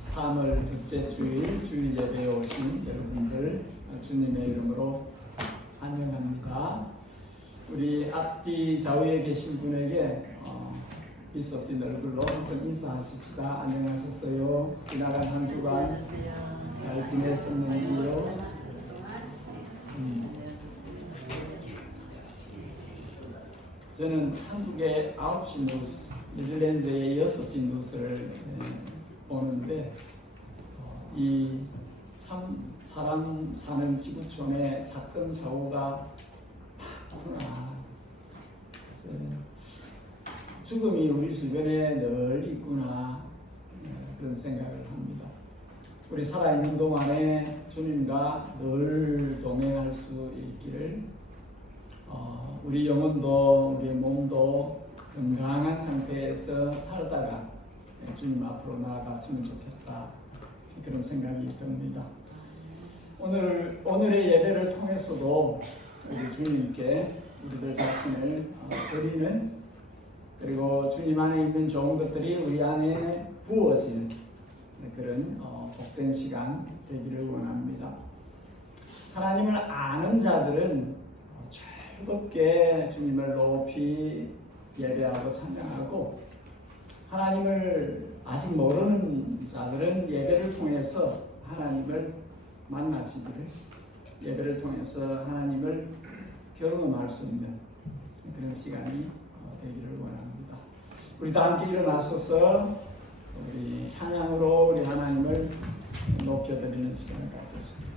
3월 둘째 주일 주일 예배에 오신 여러분들 주님의 이름으로 환영합니다. 우리 앞뒤 좌우에 계신 분에게 비서 뛴 얼굴로 한번 인사하십시다. 안녕하셨어요? 지나간 한 주간 잘 지냈었는지요? 저는 한국의 9시 뉴스, 뉴질랜드의 6시 뉴스를 보는데 이 참 사람 사는 지구촌에 사건 사고가 많구나. 죽음이 우리 주변에 늘 있구나, 그런 생각을 합니다. 우리 살아있는 동안에 주님과 늘 동행할 수 있기를, 우리 영혼도 우리 몸도 건강한 상태에서 살다가 주님 앞으로 나아갔으면 좋겠다, 그런 생각이 듭니다. 오늘의 예배를 통해서도 우리 주님께 우리들 자신을 드리는, 그리고 주님 안에 있는 좋은 것들이 우리 안에 부어지는 그런 복된 시간 되기를 원합니다. 하나님을 아는 자들은 즐겁게 주님을 높이 예배하고 찬양하고, 하나님을 아직 모르는 자들은 예배를 통해서 하나님을 만나시기를, 예배를 통해서 하나님을 경험할 수 있는 그런 시간이 되기를 원합니다. 우리 다 함께 일어나셔서 우리 찬양으로 우리 하나님을 높여드리는 시간을 갖겠습니다.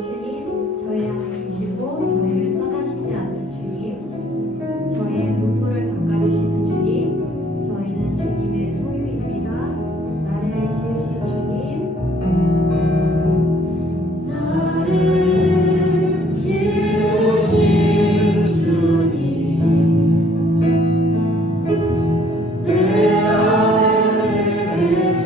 주님, 저희 안에 계시고 저희를 떠나시지 않는 주님, 저희의 눈물을 닦아주시는 주님, 저희는 주님의 소유입니다. 나를 지으신 주님, 나를 지으신 주님, 내 안에 계셔.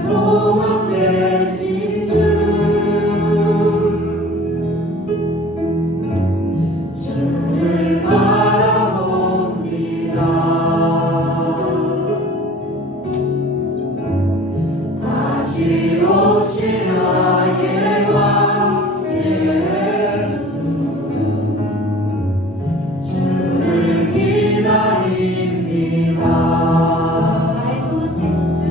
소망 되시 다시 오실 나의 왕 예수 주를 기다립니다. 나의 소망 되신 주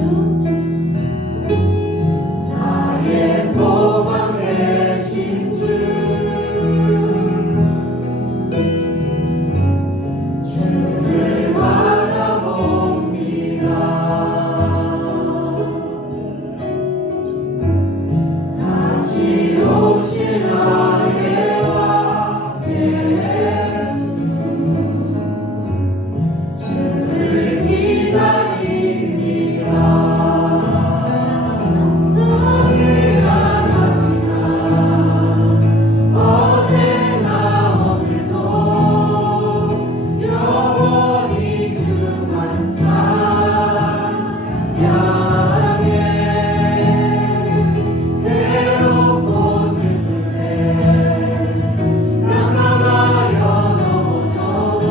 나의 소망 되신 주 주를 바라봅니다. 다시 오실 나의 왕 예수 주를 기다립니다. 나비가 나지나 어제나 오늘도 영원히 주만 찬양해. 괴롭고 슬플 때 낙망하여 넘어져도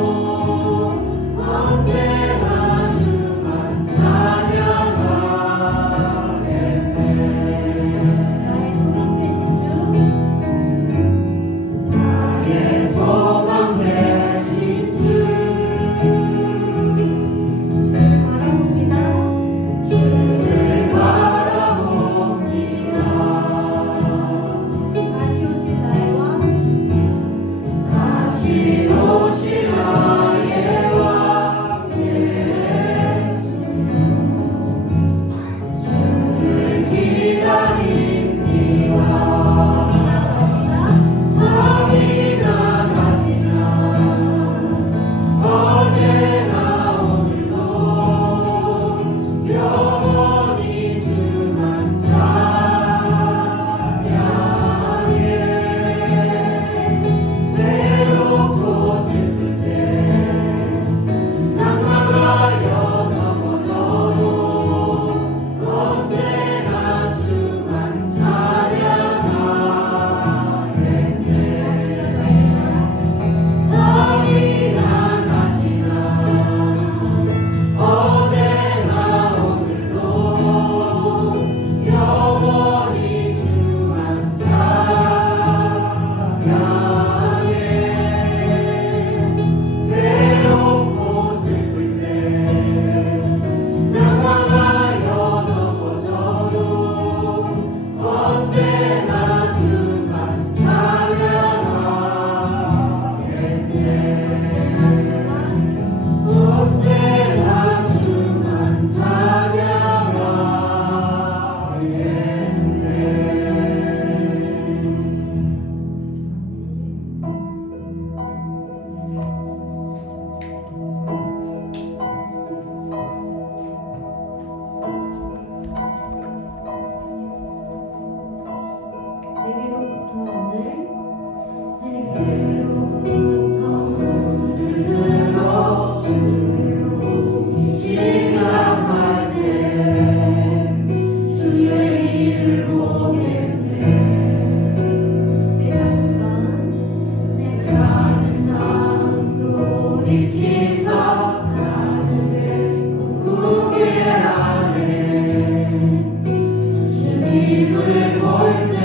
언제나 주만 찬양하겠네. 나의 소망 되신 주 나의 소망 되신 주 주를 바라봅니다. 주를 바라봅니다. 다시 오실 나의 왕 다시 오실 나의 왕 예수 주를 기다립니다. 밤이나 낮이나 어제나 오늘도 영원히 주만 찬양해. 외롭고 슬플 때 낙망하여 넘어져도 언제나 주만 찬양하겠네. 밤이나 낮이나 어제나 오늘도 영원히 주만 찬양해. 외롭고 슬플 때 낙망하여 넘어져도 언제나 주만 찬양하겠네. 언제나 주만 내게로부터 눈을 들어 주를 보기 시작할 때 주의 일을 보겠네. 내 작은 맘 돌이키서 하늘의 궁극에 안에 주님을 볼 때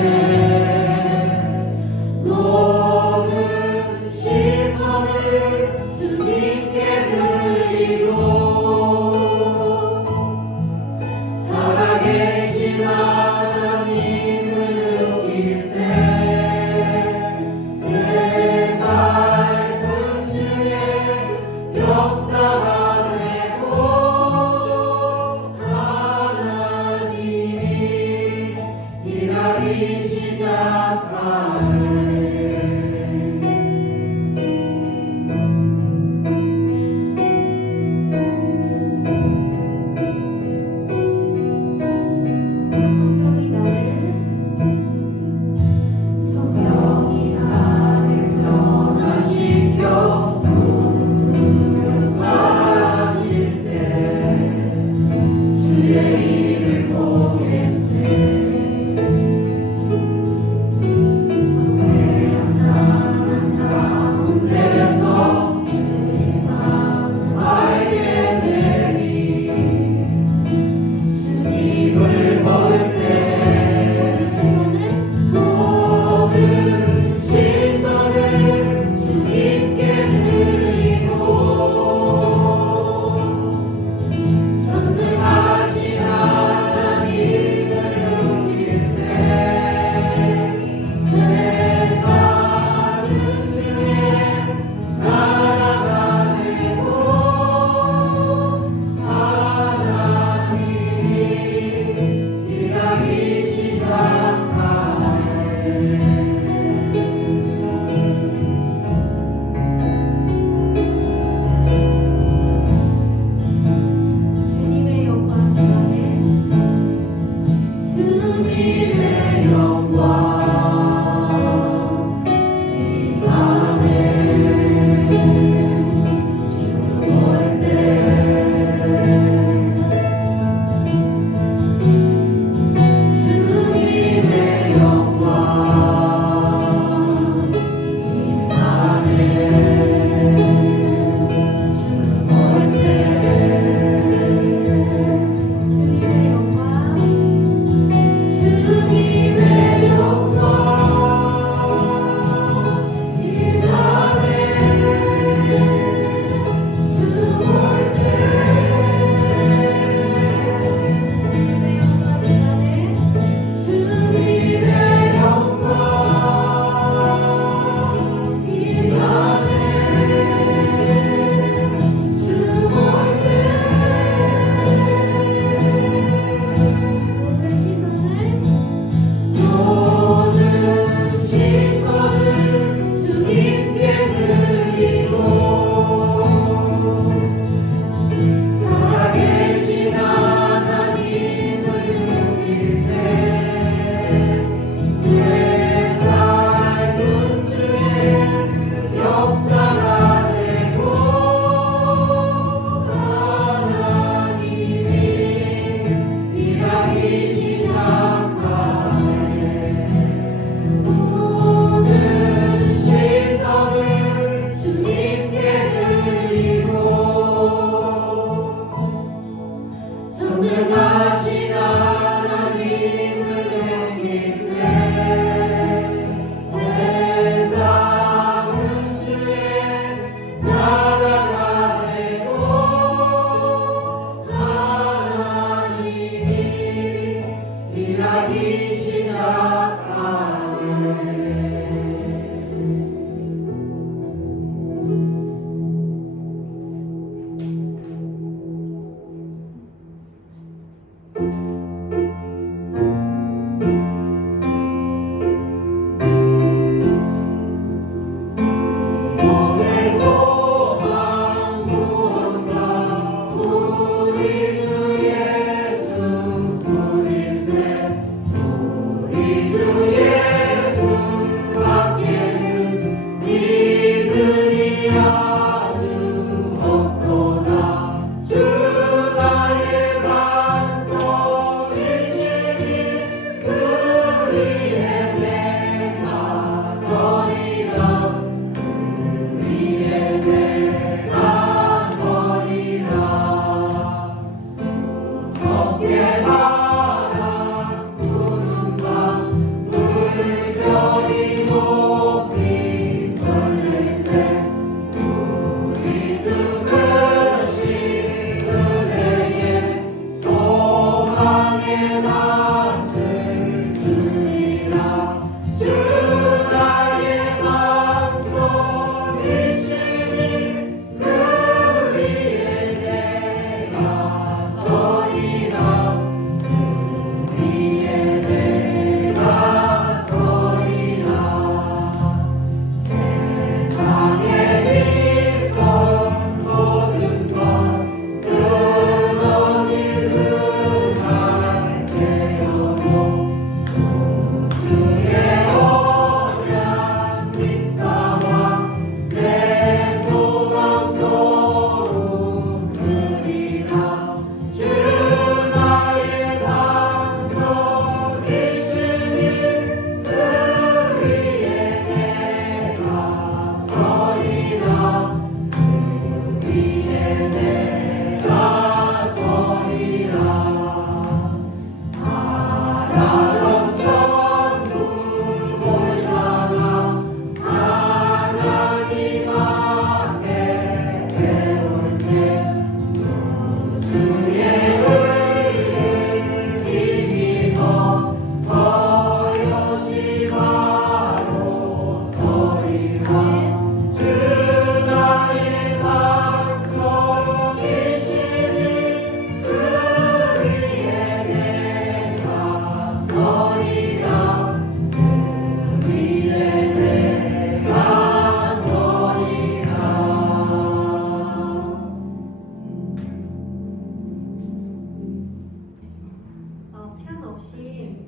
부르면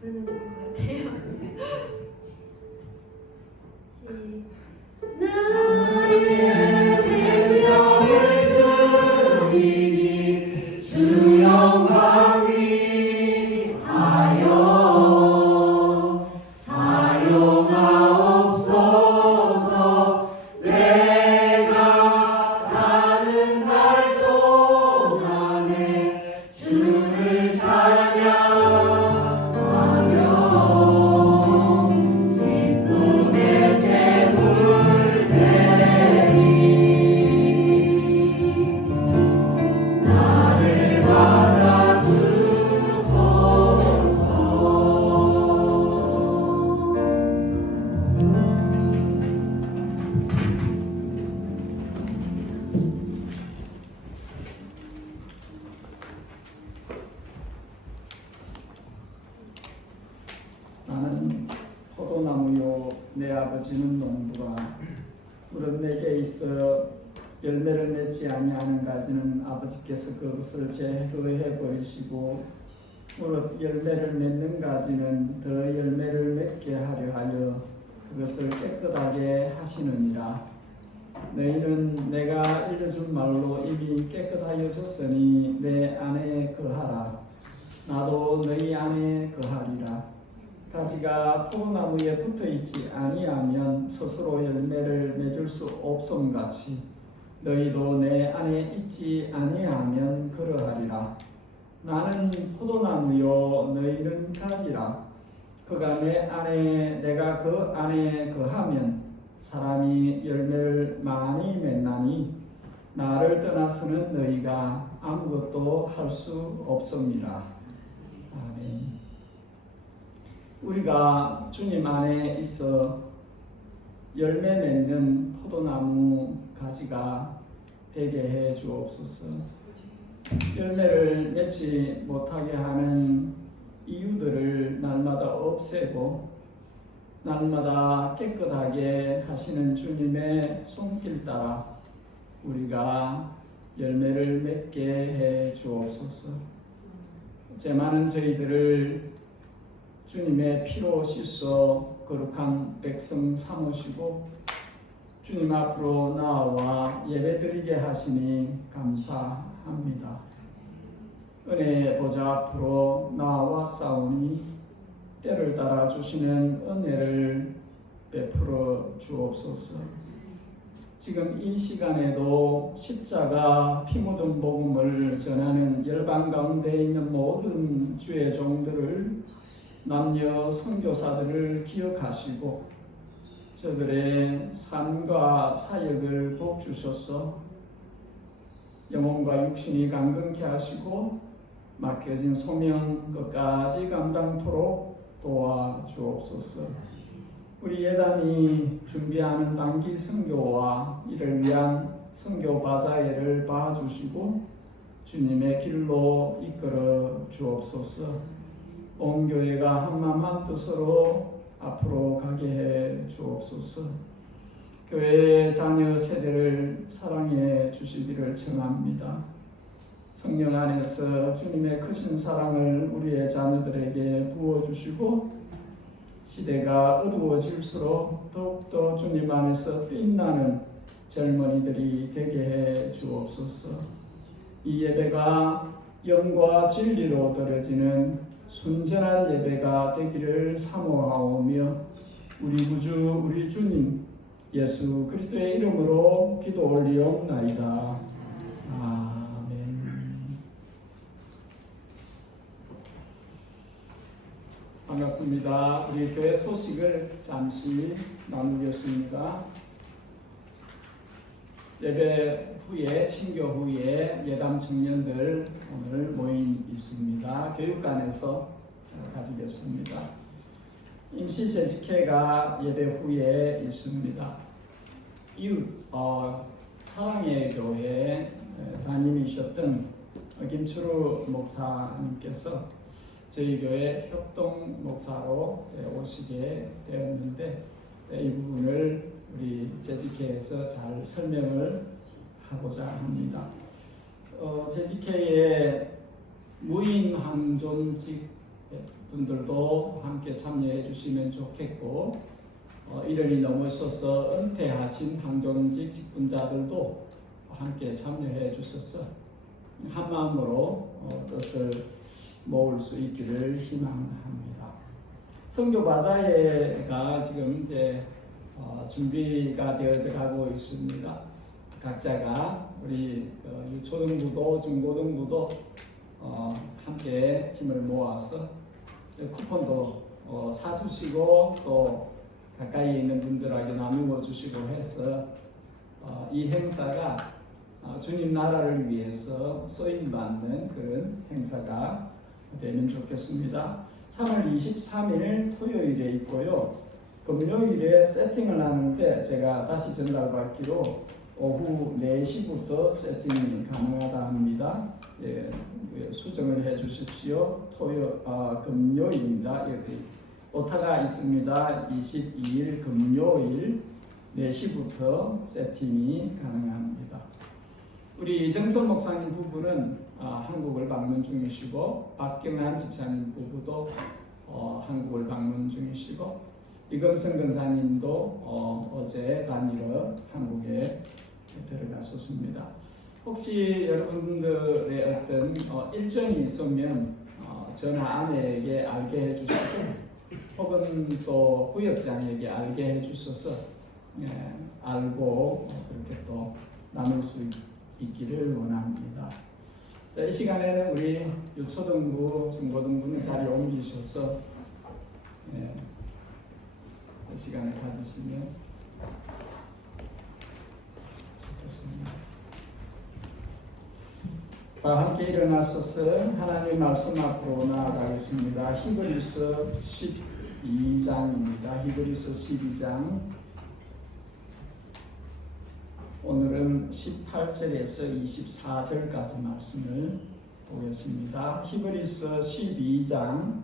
좋을 것 같아요. 나의 생명을 드리니 주 영광 위하여 사용하옵소서. 내가 사는 날 동안에 주를 찬양하며 기쁨의 제물 드리니 나를 나는 포도나무요 내 아버지는 농부라. 물은 내게 있어 열매를 맺지 아니하는 가지는 아버지께서 그것을 제거해 버리시고 무릇 열매를 맺는 가지는 더 열매를 맺게 하려 하여 그것을 깨끗하게 하시느니라. 너희는 내가 일러준 말로 이미 깨끗하여졌으니 내 안에 거하라. 나도 너희 안에 거하리라. 가지가 포도나무에 붙어있지 아니하면 스스로 열매를 맺을 수 없음같이 너희도 내 안에 있지 아니하면 그러하리라. 나는 포도나무요 너희는 가지라. 그가 내 안에 내가 그 안에 거하면 사람이 열매를 많이 맺나니 나를 떠나서는 너희가 아무것도 할 수 없습니다. 아멘. 우리가 주님 안에 있어 열매 맺는 포도나무 가지가 되게 해 주옵소서. 열매를 맺지 못하게 하는 이유들을 날마다 없애고 날마다 깨끗하게 하시는 주님의 손길 따라 우리가 열매를 맺게 해 주옵소서. 제 많은 저희들을 주님의 피로 씻어 거룩한 백성 삼으시고 주님 앞으로 나와 예배드리게 하시니 감사합니다. 은혜의 보좌 앞으로 나와싸우니 때를 따라 주시는 은혜를 베풀어 주옵소서. 지금 이 시간에도 십자가 피 묻은 복음을 전하는 열방 가운데 있는 모든 주의 종들을 남녀 선교사들을 기억하시고 저들의 삶과 사역을 복 주셔서 영혼과 육신이 강건케 하시고 맡겨진 소명 끝까지 감당토록 도와주옵소서. 우리 예단이 준비하는 단기 선교와 이를 위한 선교 바자회를 봐주시고 주님의 길로 이끌어 주옵소서. 온 교회가 한마음 한뜻으로 앞으로 가게 해 주옵소서. 교회의 자녀 세대를 사랑해 주시기를 청합니다. 성령 안에서 주님의 크신 사랑을 우리의 자녀들에게 부어주시고 시대가 어두워질수록 더욱더 주님 안에서 빛나는 젊은이들이 되게 해 주옵소서. 이 예배가 영과 진리로 드려지는 순전한 예배가 되기를 사모하오며 우리 구주 우리 주님 예수 그리스도의 이름으로 기도 올리옵나이다. 아멘. 반갑습니다. 우리 교회 소식을 잠시 나누겠습니다. 예배 후에 친교 후에 예담 청년들 오늘 모임 있습니다. 교육관에서 가지겠습니다. 임시 재직회가 예배 후에 있습니다. 이웃 사랑의 교회 담임이셨던 김추루 목사님께서 저희 교회 협동 목사로 오시게 되었는데 이 부분을 우리 재직회에서 잘 설명을 하고자 합니다. 재직회의 무인 항존직 분들도 함께 참여해 주시면 좋겠고 1년이 넘으셔서 은퇴하신 항존직 직분자들도 함께 참여해 주셔서 한마음으로 뜻을 모을 수 있기를 희망합니다. 선교 바자회가 지금 이제 준비가 되어져 가고 있습니다. 각자가 우리 초등부도 중고등부도 함께 힘을 모아서 쿠폰도 사주시고 또 가까이 있는 분들에게 나누어 주시고 해서 이 행사가 주님 나라를 위해서 쓰임받는 그런 행사가 되면 좋겠습니다. 3월 23일 토요일에 있고요. 금요일에 세팅을 하는데 제가 다시 전달받기로 오후 4시부터 세팅이 가능하다 합니다. 예, 수정을 해 주십시오. 금요일입니다. 여기 오타가 있습니다. 22일 금요일 4시부터 세팅이 가능합니다. 우리 이정선 목사님 부부는 한국을 방문 중이시고 박경환 집사님 부부도 한국을 방문 중이시고 이금성 권사님도 어제 단일어 한국에 들어가셨습니다. 혹시 여러분들의 어떤 일정이 있으면 전화 아내에게 알게 해주시고 혹은 또 구역장에게 알게 해주셔서 알고 그렇게 또 나눌 수 있기를 원합니다. 자, 이 시간에는 우리 유초등부, 중고등부는 자리에 옮기셔서 이 시간을 가지시면 좋겠습니다. 다 함께 일어나셔서 하나님 말씀 앞으로 나아가겠습니다. 히브리서 12장입니다. 히브리서 12장. 오늘은 18절에서 24절까지 말씀을 보겠습니다. 히브리서 12장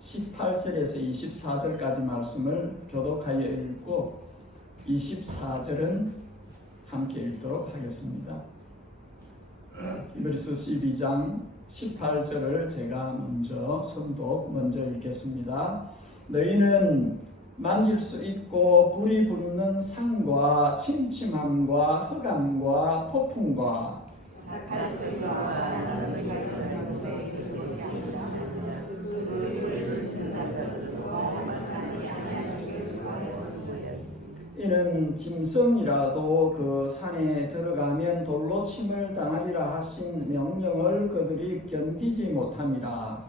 18절에서 24절까지 말씀을 교독하여 읽고 24절은 함께 읽도록 하겠습니다. 히브리서 12장 18절을 제가 먼저 읽겠습니다. 너희는 만질 수 있고 불이 붙는 산과 침침함과 흑암과 폭풍과 이는 짐승이라도 그 산에 들어가면 돌로 침을 당하리라 하신 명령을 그들이 견디지 못함이라.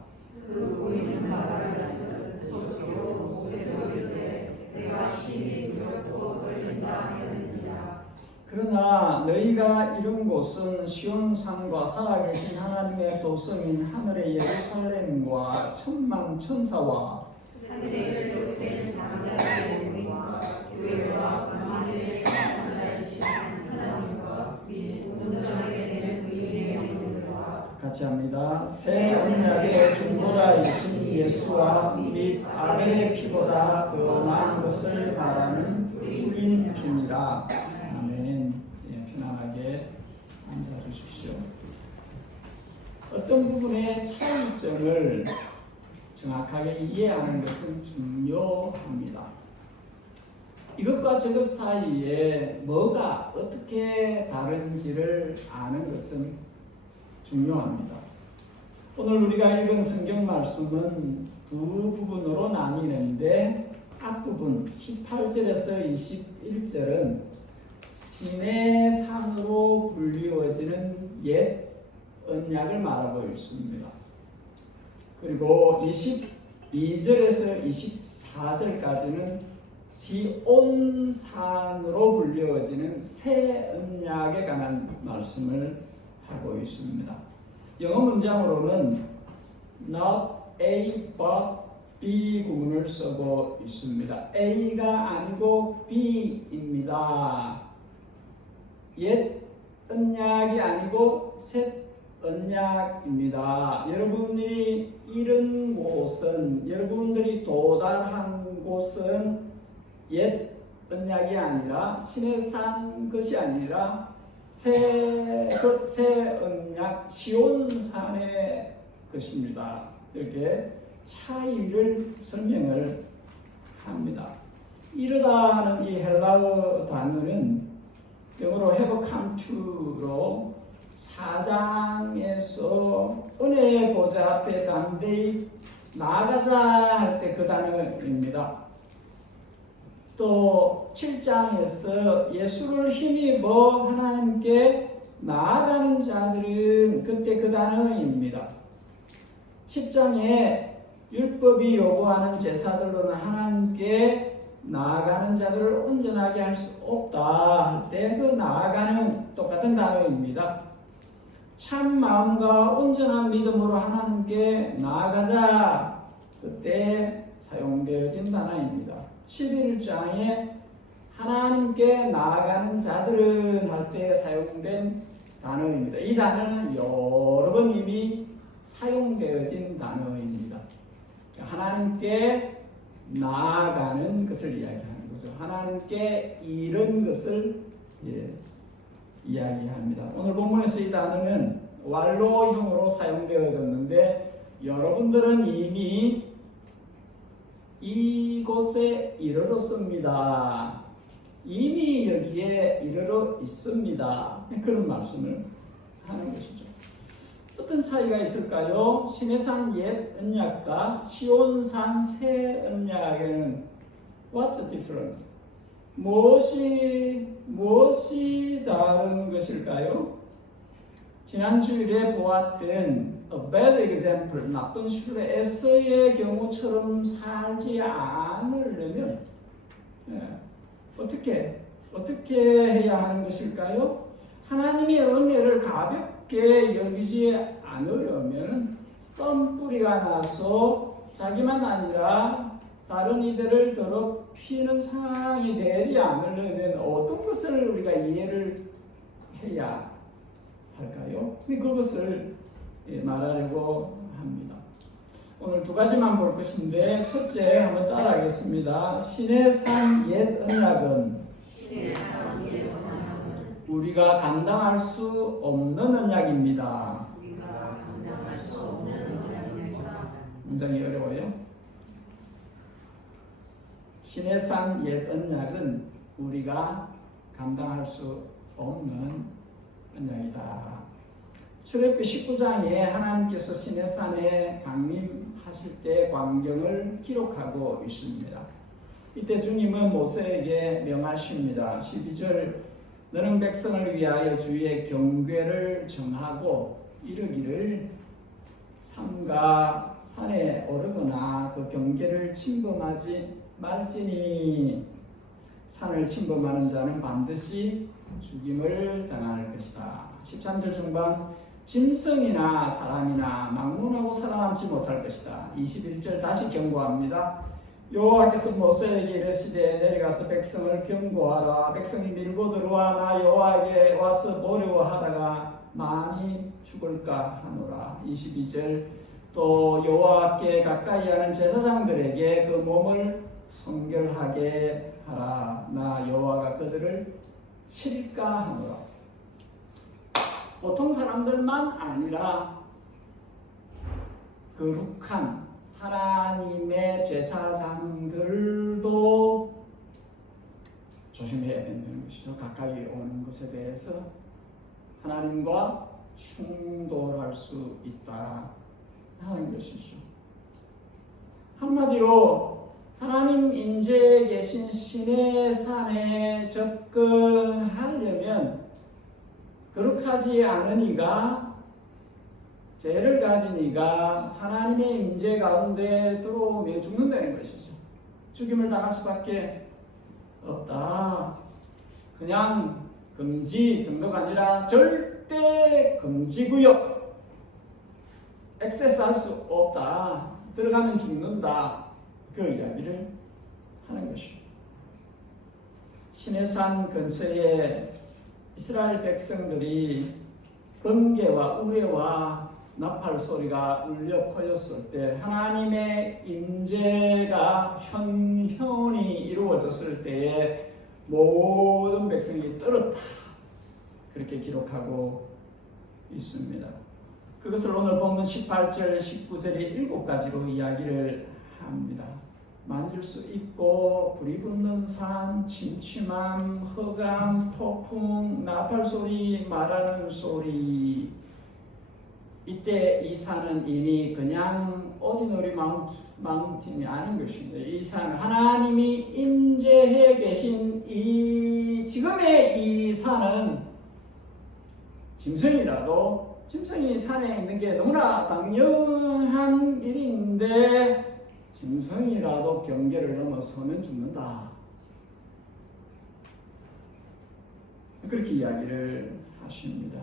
그 보이는 바를 소리로 목에 들을 때 내가 심히 두렵고 떨린다 하였느니라. 그러나 너희가 이른 곳은 시온산과 살아계신 하나님의 도성인 하늘의 예루살렘과 천만 천사와 하늘에 비롯된 장자의 몸과 교회와 만민의 산자이신 하나님과 및 온전하게 되는 의인의 영들과 같이 합니다. 새 언약의 중보자이신 예수와 및 아벨의 피보다 더 나은 것을 말하는 우린 피니라. 아멘. 예, 편안하게 앉아 주십시오. 어떤 부분의 차이점을 정확하게 이해하는 것은 중요합니다. 이것과 저것 사이에 뭐가 어떻게 다른지를 아는 것은 중요합니다. 오늘 우리가 읽은 성경 말씀은 두 부분으로 나뉘는데 앞부분 18절에서 21절은 시내산으로 불리워지는 옛 언약을 말하고 있습니다. 그리고 22절에서 24절까지는 시온산으로 불리워지는 새 언약에 관한 말씀을 하고 있습니다. 영어 문장으로는 not A but B 구문을 쓰고 있습니다. A가 아니고 B입니다. 옛 언약이 아니고 새 언약입니다. 여러분들이 이른 곳은, 여러분들이 도달한 곳은 옛 언약이 아니라 시내산 것이 아니라 새 언약 시온산의 것입니다. 이렇게 차이를 설명을 합니다. 이르다 하는 이 헬라어 단어는 영어로 have come to로 4장에서 은혜의 보좌 앞에 담대히 나아가자 할 때 그 단어입니다. 또 7장에서 예수를 힘입어 하나님께 나아가는 자들은 그때 그 단어입니다. 10장에 율법이 요구하는 제사들로는 하나님께 나아가는 자들을 온전하게 할 수 없다 할 때 그 나아가는 똑같은 단어입니다. 참 마음과 온전한 믿음으로 하나님께 나아가자 그때 사용되어진 단어입니다. 11장에 하나님께 나아가는 자들은 할 때 사용된 단어입니다. 이 단어는 여러 번 이미 사용되어진 단어입니다. 하나님께 나아가는 것을 이야기하는 거죠. 하나님께 이른 것을 이야기합니다. 오늘 본문에서 이 단어는 완로형으로 사용되어졌는데 여러분들은 이미 이곳에 이르렀습니다. 이미 여기에 이르러 있습니다. 그런 말씀을 하는 것이죠. 어떤 차이가 있을까요? 시내산 옛 언약과 시온산 새 언약에는 What's the difference? 무엇이 다른 것일까요? 지난 주일에 보았던 a bad example, 나쁜 슈레에서의 경우처럼 살지 않으려면 어떻게 해야 하는 것일까요? 하나님의 은혜를 가볍게 여기지 않으려면 썬뿌리가 나서 자기만 아니라 다른 이들을 더럽히는 상황이 되지 않으려면 어떤 것을 우리가 이해를 해야 할까요? 그것을 말하려고 합니다. 오늘 두 가지만 볼 것인데, 첫째 한번 따라하겠습니다. 신의 산 옛 언약은 우리가 감당할 수 없는 언약입니다. 문장이 어려워요. 신의 산 옛 언약은 우리가 감당할 수 없는 언약이다. 출애굽기 19장에 하나님께서 신의 산에 강림하실 때 광경을 기록하고 있습니다. 이때 주님은 모세에게 명하십니다. 12절, 너는 백성을 위하여 주의 경궤를 정하고 이르기를 삼가 산에 오르거나 그 경궤를 침범하지 말지니 산을 침범하는 자는 반드시 죽임을 당할 것이다. 13절 중반, 짐승이나 사람이나 막론하고 살아남지 못할 것이다. 21절 다시 경고합니다. 여호와께서 모세에게 이르시되 내려가서 백성을 경고하라. 백성이 밀고 들어와 나 여호와에게 와서 보려고 하다가 많이 죽을까 하노라. 22절, 또 여호와께 가까이 하는 제사장들에게 그 몸을 성결하게 하라. 나 여호와가 그들을 치릴까 하노라. 보통 사람들만 아니라 거룩한 하나님의 제사장들도 조심해야 된다는 것이죠. 가까이 오는 것에 대해서 하나님과 충돌할 수 있다 하는 것이죠. 한마디로 하나님 임재에 계신 신의 산에 접근하려면 거룩하지 않은 이가, 죄를 가진 이가 하나님의 임재 가운데 들어오면 죽는다는 것이죠. 죽임을 당할 수밖에 없다. 그냥 금지 정도가 아니라 절대 금지구역, 액세스할 수 없다. 들어가면 죽는다. 그 이야기를 하는 것이죠. 시내산 근처에 이스라엘 백성들이 번개와 우레와 나팔 소리가 울려 퍼졌을 때 하나님의 임재가 현현히 이루어졌을 때에 모든 백성이 떨었다. 그렇게 기록하고 있습니다. 그것을 오늘 본문 18절, 19절이 7가지로 이야기를 합니다. 만질 수 있고 불이 붙는 산, 침침함, 흑암, 폭풍, 나팔 소리, 말하는 소리. 이때 이 산은 이미 그냥 오디너리 마운틴이 아닌 것입니다. 이 산, 하나님이 임재해 계신 지금의 이 산은 짐승이 산에 있는 게 너무나 당연한 일인데 짐승이라도 경계를 넘어서면 죽는다. 그렇게 이야기를 하십니다.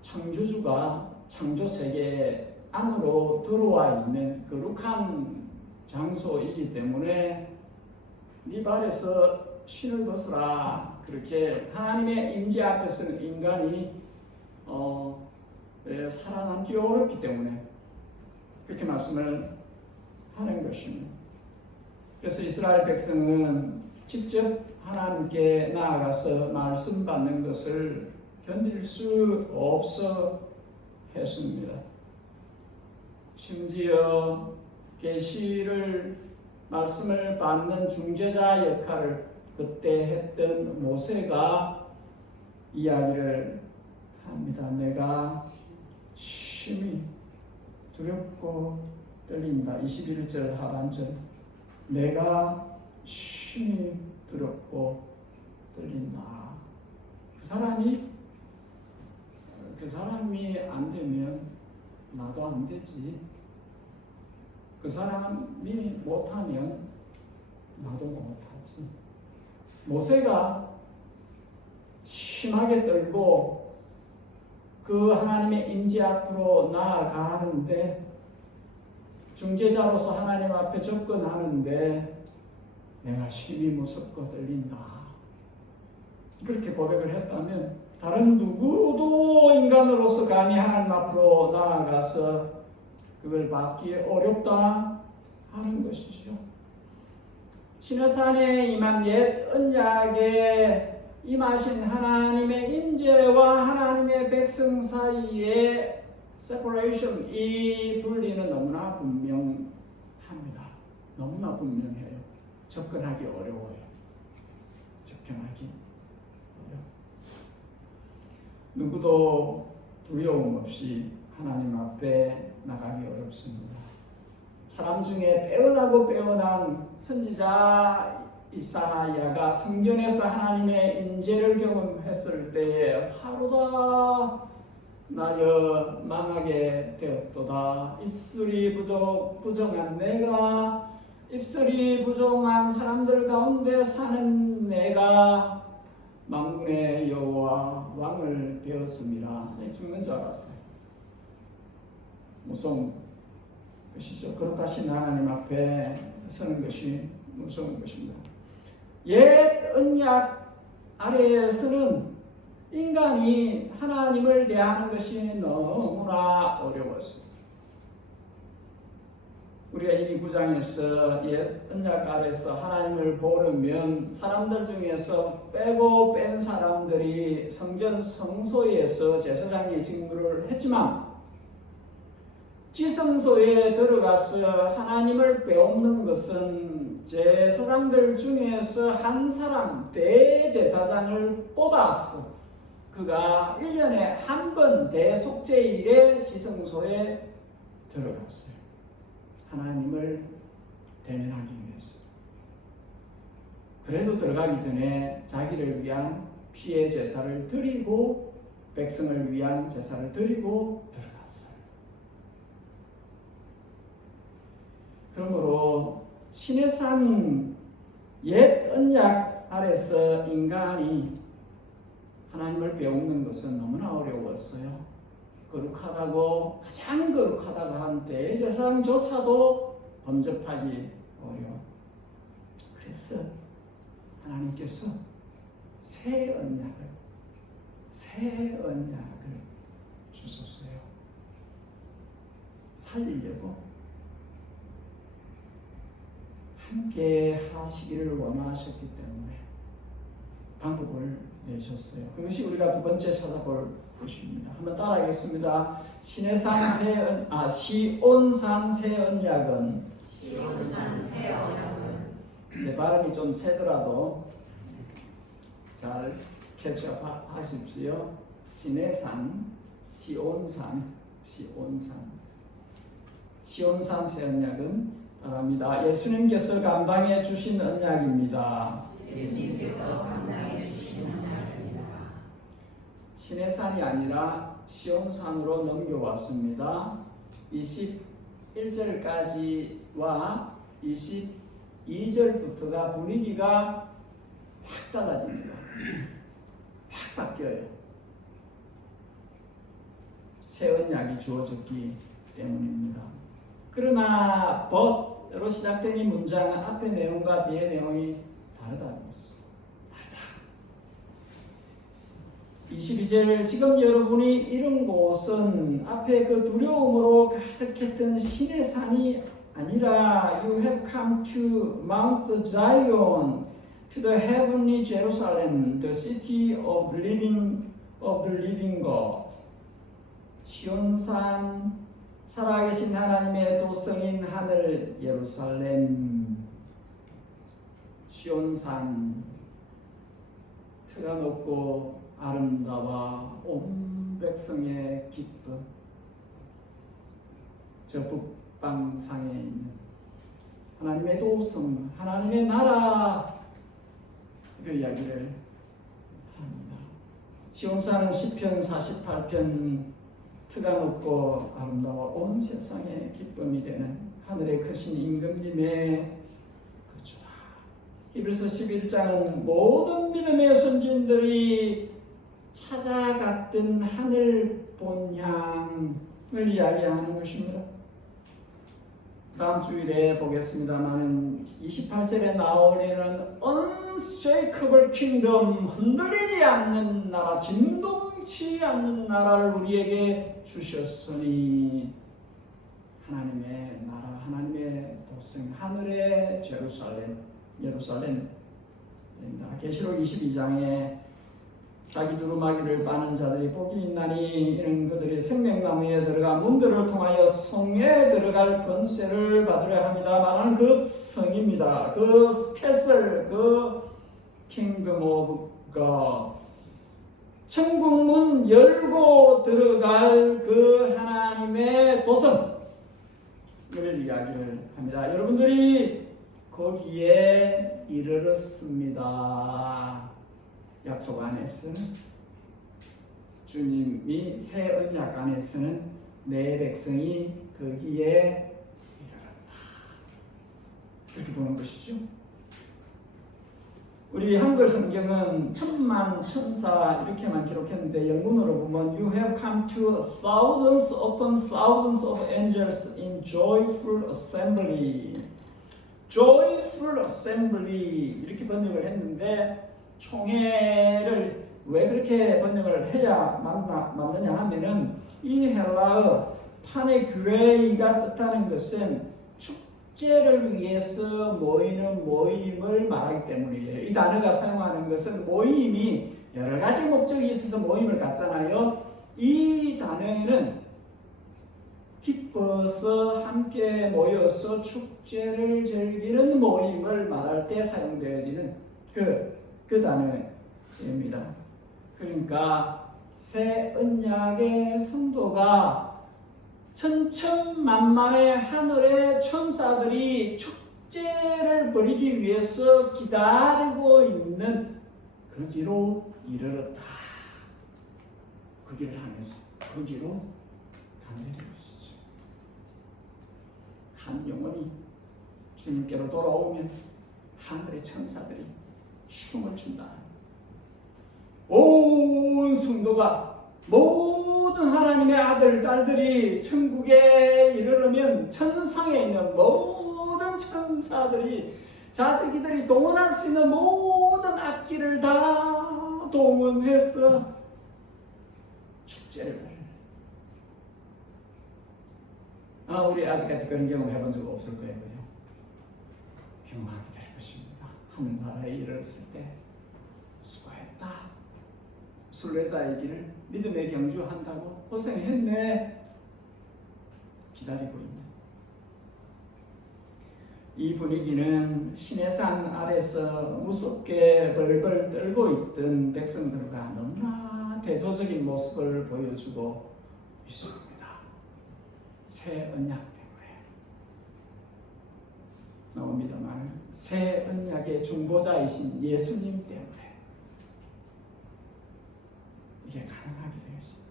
창조주가 창조세계 안으로 들어와 있는 거룩한 장소이기 때문에 네 발에서 신을 벗어라. 그렇게 하나님의 임재 앞에서는 인간이 살아남기 어렵기 때문에 그렇게 말씀을 하는 것입니다. 그래서 이스라엘 백성은 직접 하나님께 나아가서 말씀 받는 것을 견딜 수 없어 했습니다. 심지어 계시를 말씀을 받는 중재자 역할을 그때 했던 모세가 이야기를 합니다. 내가 심히 두렵고 떨린다. 21절 하반절, 내가 심히 두렵고 떨린다. 그 사람이 안 되면 나도 안 되지. 그 사람이 못하면 나도 못하지. 모세가 심하게 떨고 그 하나님의 임재 앞으로 나아가는데 중재자로서 하나님 앞에 접근하는데 내가 힘이 무섭고 떨린다. 그렇게 고백을 했다면 다른 누구도 인간으로서 감히 하나님 앞으로 나아가서 그걸 받기 어렵다 하는 것이죠. 시내산에 임한 옛 언약에 임하신 하나님의 임재와 하나님의 백성 사이의 separation, 이 분리는 너무나 분명합니다. 너무나 분명해요. 접근하기 어려워요. 접근하기 어려워. 누구도 두려움 없이 하나님 앞에 나가기 어렵습니다. 사람 중에 빼어나고 빼어난 선지자 이사야가 성전에서 하나님의 임재를 경험했을 때에 하루다 나여 망하게 되었도다. 입술이 부정한 내가, 입술이 부정한 사람들 가운데 사는 내가 만군의 여호와 왕을 배웠습니다. 죽는 줄 알았어요. 무서운 것이죠. 거룩하신 하나님 앞에 서는 것이 무서운 것입니다. 옛 언약 아래에서는 인간이 하나님을 대하는 것이 너무나 어려웠습니다. 우리가 이미 9장에서 옛 언약 아래에서 하나님을 보려면 사람들 중에서 빼고 뺀 사람들이 성전 성소에서 제사장의 직무를 했지만 지성소에 들어가서 하나님을 배우는 것은 제사장들 중에서 한 사람 대제사장을 뽑았어. 그가 1년에 한 번 대속죄일에 지성소에 들어갔어요. 하나님을 대면하기 위해서. 그래도 들어가기 전에 자기를 위한 피의 제사를 드리고 백성을 위한 제사를 드리고 들어갔어요. 그러므로 시내산 옛 언약 아래서 인간이 하나님을 배우는 것은 너무나 어려웠어요. 거룩하다고, 가장 거룩하다고 한 대제사장조차도 범접하기 어려워. 그래서 하나님께서 새 언약을 주셨어요. 살리려고 함께 하시기를 원하셨기 때문에 방법을 내셨어요. 그것이 우리가 두 번째 찾아볼 것입니다. 한번 따라하겠습니다. 시온산 새 언약은 제 발음이 좀 세더라도 잘 캐치업 하십시오. 시온산 새 언약은 바랍니다. 예수님께서 감당해 주신 언약입니다. 시내산이 아니라 시온산으로 넘겨왔습니다. 21절까지와 22절부터가 분위기가 확 달라집니다. 확 바뀌어요. 새 언약이 주어졌기 때문입니다. 그러나 but로 시작된 이 문장은 앞의 내용과 뒤의 내용이 다르다는 것이죠. 22절, 지금 여러분이 이른 곳은 앞에 그 두려움으로 가득했던 시내산이 아니라 You have come to Mount Zion, to the heavenly Jerusalem, the city of the living God. 시온산, 살아계신 하나님의 도성인 하늘 예루살렘. 시온산, 트가 높고 아름다워 온 백성의 기쁨. 저 북방상에 있는 하나님의 도성, 하나님의 나라, 그 이야기를 합니다. 시온산은 시편 48편 트가 높고 아름다워 온 세상의 기쁨이 되는 하늘의 크신 임금님의 거주다. 히브리서 11장은 모든 믿음의 선진들이 찾아갔던 하늘 본향을 이야기하는 것입니다. 다음 주일에 보겠습니다만 28절에 나오려는 unshakable kingdom, 흔들리지 않는 나라, 진동치 않는 나라를 우리에게 주셨으니 하나님의 나라, 하나님의 도성, 하늘의 예루살렘입니다. 계시록 22장에 자기 두루마기를 빠는 자들이 복이 있나니 이는 그들이 생명나무에 들어가 문들을 통하여 성에 들어갈 권세를 받으려 합니다. 말하는 그 성입니다. 그 캐슬, 그 킹덤 오브 갓, 천국 문 열고 들어갈 그 하나님의 도성을 이야기를 합니다. 여러분들이 거기에 이르렀습니다. 약속 안에서는, 주님이 새 언약 안에서는 내 백성이 거기에 이르렀다. 그렇게 보는 것이죠. 우리 한글 성경은 천만 천사 이렇게만 기록했는데 영문으로 보면 You have come to thousands upon thousands of angels in joyful assembly. joyful assembly 이렇게 번역을 했는데 총회를 왜 그렇게 번역을 해야 맞느냐 하면은 이 헬라어 파네규레이가 뜻하는 것은 축제를 위해서 모이는 모임을 말하기 때문이에요. 이 단어가 사용하는 것은 모임이 여러 가지 목적이 있어서 모임을 갖잖아요. 이 단어에는 기뻐서 함께 모여서 축제를 즐기는 모임을 말할 때 사용되어지는 그 단어입니다. 그러니까 새 언약의 성도가 천천만만의 하늘의 천사들이 축제를 벌이기 위해서 기다리고 있는 거기로 이르렀다. 거기를 향해서 거기로 간다는 것이죠. 한 영혼이 주님께로 돌아오면 하늘의 천사들이 춤을 춘다. 온 성도가 모든 하나님의 아들, 딸들이 천국에 이르르면 천상에 있는 모든 천사들이 자기들이 동원할 수 있는 모든 악기를 다 동원해서 축제를 우리 아직까지 그런 경험 해본 적 없을 거예요. 경험하게 될 것입니다. 하늘나라에 이르렀을 때 수고했다. 순례자의 길을 믿음의 경주한다고 고생했네. 기다리고 있는 이 분위기는 시내산 아래서 무섭게 벌벌 떨고 있던 백성들과 너무나 대조적인 모습을 보여주고 있습니다. 새 언약 때문에 나옵니다만 새 언약의 중보자이신 예수님 때문에 이게 가능하게 되겠습니다.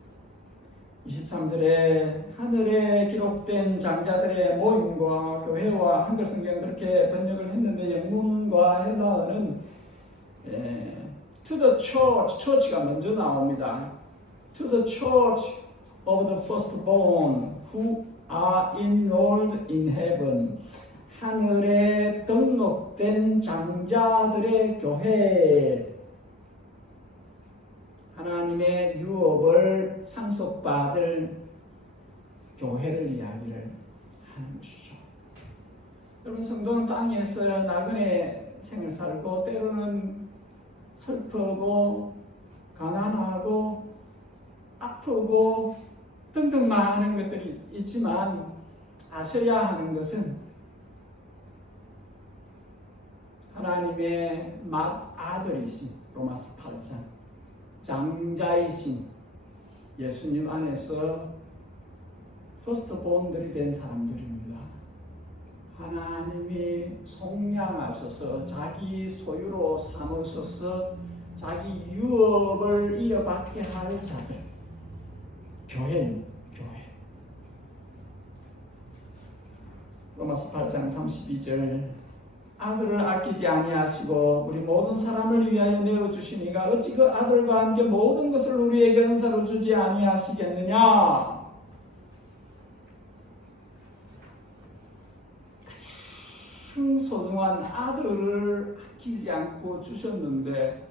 23절에 하늘에 기록된 장자들의 모임과 교회와 한글 성경 그렇게 번역을 했는데 영문과 헬라어는 to the church, church가 먼저 나옵니다. To the church of the firstborn who are enrolled in heaven. 하늘에 등록된 장자들의 교회. 하나님의 유업을 상속받을 교회를 이야기를 하는 것이죠. 여러분, 성도는 땅에서 나그네 생을 살고 때로는 슬프고 가난하고 아프고 등등 많은 것들이 있지만 아셔야 하는 것은 하나님의 맏아들이신 로마서 8장 장자이신 예수님 안에서 퍼스트본들이 된 사람들입니다. 하나님이 속량하셔서 자기 소유로 삼으셔서 자기 유업을 이어받게 할 자들, 교회입니다. 교회. 로마서 8장 32절 아들을 아끼지 아니하시고 우리 모든 사람을 위하여 내어주시니가 어찌 그 아들과 함께 모든 것을 우리에게 은사로 주지 아니하시겠느냐. 가장 소중한 아들을 아끼지 않고 주셨는데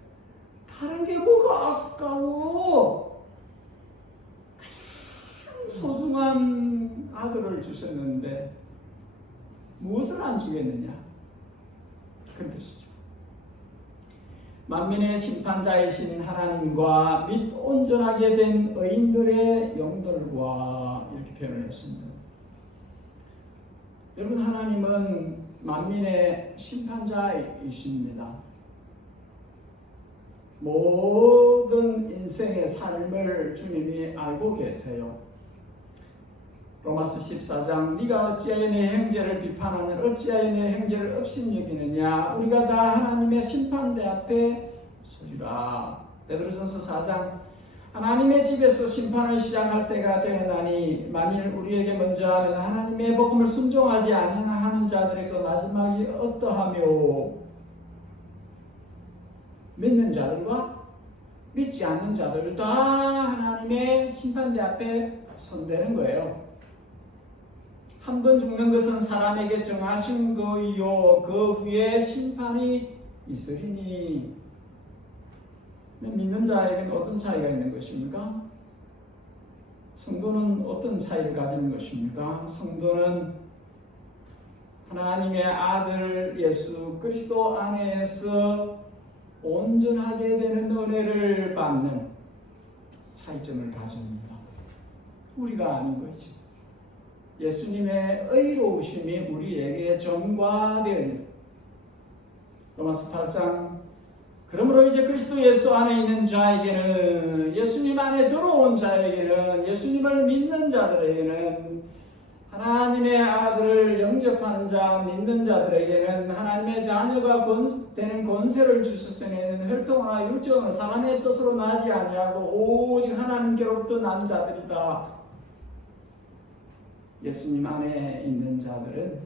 다른 게 뭐가 아까워? 가장 소중한 아들을 주셨는데 무엇을 안 주겠느냐? 그런 것이죠. 만민의 심판자이신 하나님과 및 온전하게 된 의인들의 영들과 이렇게 표현을 했습니다. 여러분, 하나님은 만민의 심판자이십니다. 모든 인생의 삶을 주님이 알고 계세요. 로마서 14장 네가 어찌하여 내 형제를 비판하는 어찌하여 내 형제를 업신여기느냐 우리가 다 하나님의 심판대 앞에 서리라. 베드로전서 4장 하나님의 집에서 심판을 시작할 때가 되었나니 만일 우리에게 먼저 하는 하나님의 복음을 순종하지 않는 자들의 그 마지막이 어떠하며 믿는 자들과 믿지 않는 자들 다 하나님의 심판대 앞에 선대는 거예요. 한 번 죽는 것은 사람에게 정하신 거요 그 후에 심판이 있으리니. 믿는 자에게는 어떤 차이가 있는 것입니까? 성도는 어떤 차이를 가지는 것입니까? 성도는 하나님의 아들 예수 그리스도 안에서 온전하게 되는 은혜를 받는 차이점을 가집니다. 우리가 아닌 거지. 예수님의 의로우심이 우리에게 전가되어진 로마서 8장 그러므로 이제 그리스도 예수 안에 있는 자에게는 예수님 안에 들어온 자에게는 예수님을 믿는 자들에게는 하나님의 아들을 영접하는 자 믿는 자들에게는 하나님의 자녀가 되는 권세를 주셨으니 혈통이나 율정은 사람의 뜻으로 나지 아니하고 오직 하나님께로부터 난 자들이다. 예수님 안에 있는 자들은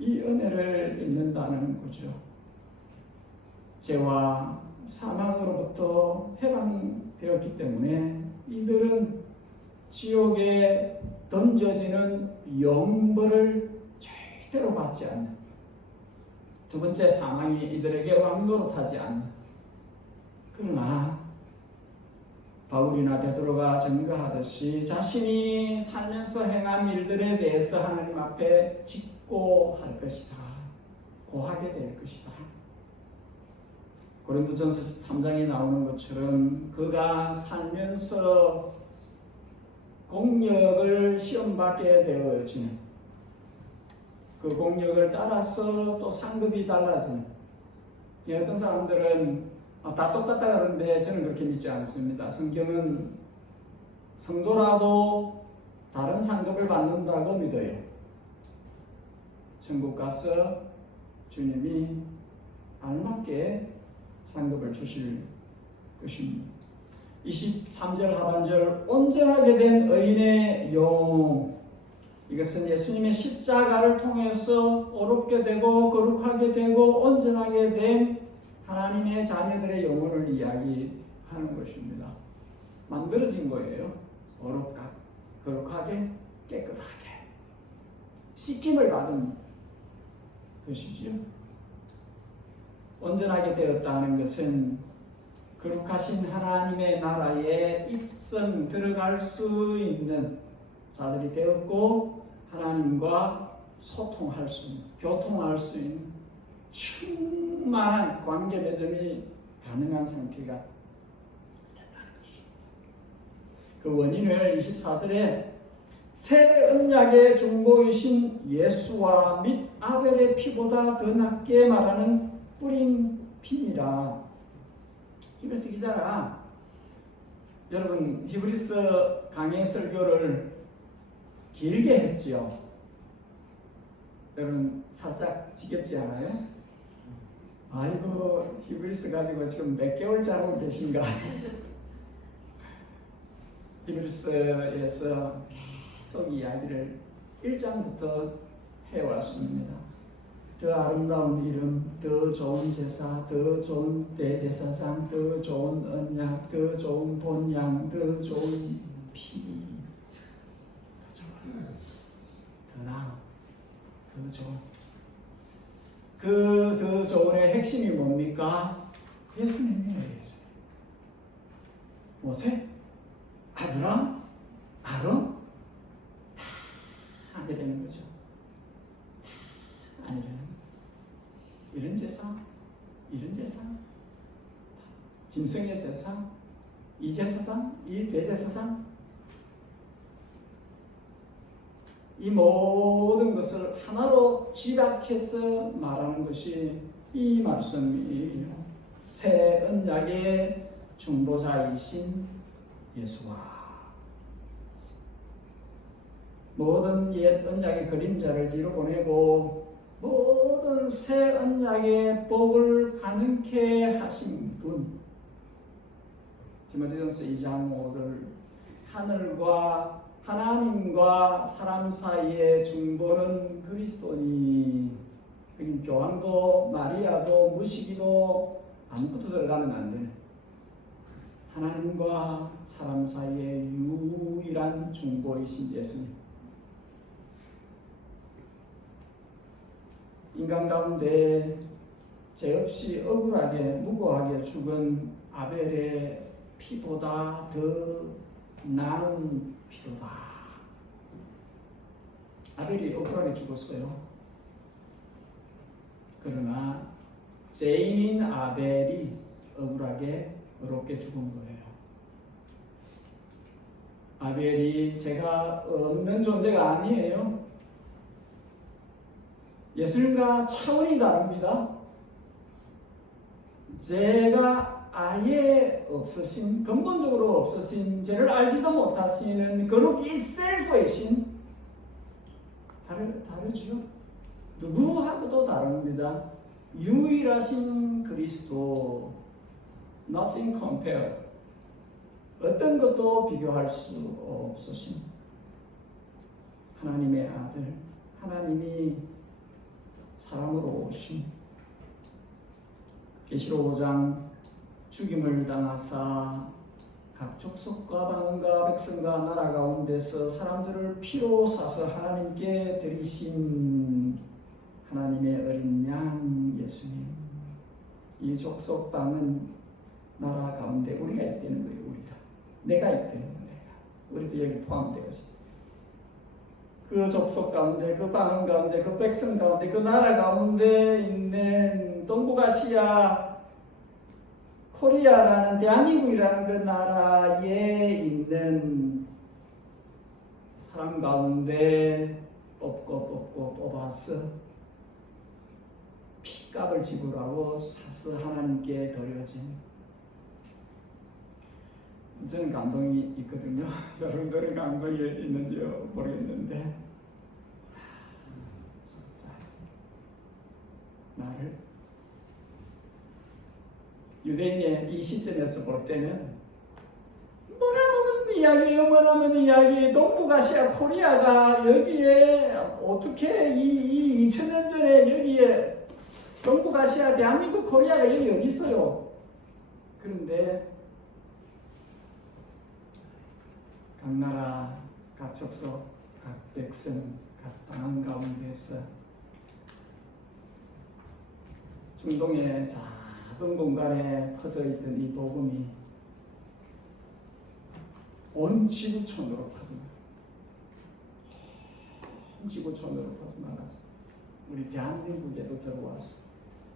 이 은혜를 입는다는 거죠. 죄와 사망으로부터 해방되었기 때문에 이들은 지옥에 던져지는 영벌을 절대로 받지 않는, 두 번째 사망이 이들에게 왕노릇하지 않는. 그러나 바울이나 베드로가 증거하듯이 자신이 살면서 행한 일들에 대해서 하나님 앞에 직고할 것이다. 고하게 될 것이다. 고린도전서 3장에 나오는 것처럼 그가 살면서 공력을 시험받게 되어지는, 그 공력을 따라서 또 상급이 달라지는. 어떤 사람들은 다 똑같다 그러는데 저는 그렇게 믿지 않습니다. 성경은 성도라도 다른 상급을 받는다고 믿어요. 천국 가서 주님이 알맞게 상급을 주실 것입니다. 23절 하반절 온전하게 된 의인의 영, 이것은 예수님의 십자가를 통해서 어렵게 되고 거룩하게 되고 온전하게 된 하나님의 자녀들의 영혼을 이야기하는 것입니다. 만들어진 거예요. 어렵게, 거룩하게, 깨끗하게 씻김을 받은 것이지요. 온전하게 되었다는 것은 거룩하신 하나님의 나라에 입성 들어갈 수 있는 자들이 되었고 하나님과 소통할 수 있는, 교통할 수 있는 충만한 관계 맺음이 가능한 상태가 됐다는 것입니다. 그 원인을 24절에 새 언약의 중보이신 예수와 및 아벨의 피보다 더 낫게 말하는 뿌린 피니라. 히브리서 기자가 여러분 히브리서 강의 설교를 길게 했지요. 여러분 살짝 지겹지 않아요? 아이고 히브리서 가지고 지금 몇 개월째 하고 계신가? 히브리서에서 계속 이야기를 1장부터 해왔습니다. 더 아름다운 이름, 더 좋은 제사, 더 좋은 대제사장, 더 좋은 언약, 더 좋은 본향, 더 좋은 피, 더 나아, 더 더 좋은. 그 더 좋은의 핵심이 뭡니까? 예수님이에요. 예수님. 모세, 아브람, 아론 다 아니라는 거죠. 다 아니라는 거예요. 이런 제사, 이런 제사, 짐승의 제사, 이 제사상, 이 대제사상, 이 모든 것을 하나로 집약해서 말하는 것이 이 말씀이에요. 새 언약의 중보자이신 예수와 모든 옛 언약의 그림자를 뒤로 보내고 모든 새 언약의 복을 가능케 하신 분. 디모데전서 2장 5절 하늘과 하나님과 사람 사이의 중보는 그리스도니. 여기 교황도 마리아도 무시기도 아무것도 들어가면 안 되는 하나님과 사람 사이의 유일한 중보이신 예수님. 인간 가운데 죄 없이 억울하게 무고하게 죽은 아벨의 피보다 더 나은 피로다. 아벨이 억울하게 죽었어요. 그러나 죄인인 아벨이 억울하게 의롭게 죽은 거예요. 아벨이 죄가 없는 존재가 아니에요. 예수님과 차원이 다릅니다. 죄가 아예 없으신, 근본적으로 없으신, 죄를 알지도 못하시는 거룩이 셀프의 신, 다르죠. 누구하고도 다릅니다. 유일하신 그리스도, nothing compare, 어떤 것도 비교할 수 없으신 하나님의 아들, 하나님이 사람으로 오신, 계시록 5장 죽임을 당하사 각 족속과 방언과 백성과 나라 가운데서 사람들을 피로 사서 하나님께 드리신 하나님의 어린 양 예수님. 이 족속 방언 나라 가운데 우리가 있다는 거예요. 우리가 내가 있다는 거예요. 우리도 여기 포함되어서 그 족속 가운데, 그 방언 가운데, 그 백성 가운데, 그 나라 가운데 있는 동북아시아 코리아라는 대한민국이라는 그 나라에 있는 사람 가운데 뽑아서 피값을 지불하고 사서 하나님께 드려진, 저는 감동이 있거든요. 여러분들은 감동이 있는지 모르겠는데 진짜 나를 유대인의 이 시점에서 볼 때는 뭐라면 이야기 동북아시아 코리아가 여기에 어떻게 이 2000년 전에 여기에 동북아시아 대한민국 코리아가 여기 어디 있어요? 그런데 각 나라, 각 족속, 각 백성, 각 방언 가운데서 중동의 작은 공간에 퍼져 있던 이 복음이 온 지구촌으로 퍼져나가. 온 지구촌으로 퍼져나가서 우리 대한민국에도 들어왔어.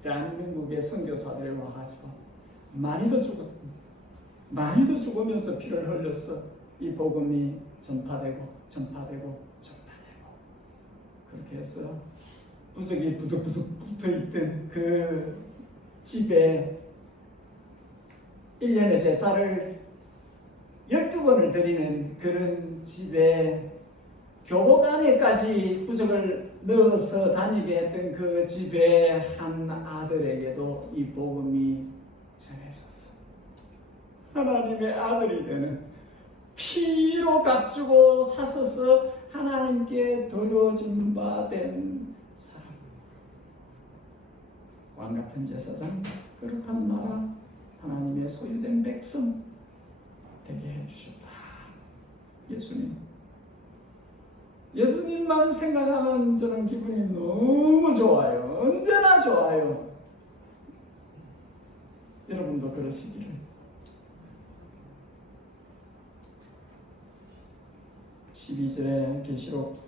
대한민국의 선교사들이 와가지고 많이도 죽었습니다. 많이도 죽으면서 피를 흘렸어. 이 복음이 전파되고 그렇게 해서 부적이 부득부득 붙어있던 그 집에 1년의 제사를 12번을 드리는 그런 집에 교복 안에까지 부적을 넣어서 다니게 했던 그 집의 한 아들에게도 이 복음이 전해졌어. 하나님의 아들이 되는, 피로 값주고 사서서 하나님께 드려진 바 된 사람, 왕같은 제사장, 거룩한 나라, 하나님의 소유된 백성 되게 해주셨다. 예수님 예수님만 생각하면 저는 기분이 너무 좋아요. 언제나 좋아요. 여러분도 그러시기를. 12절에 계시록에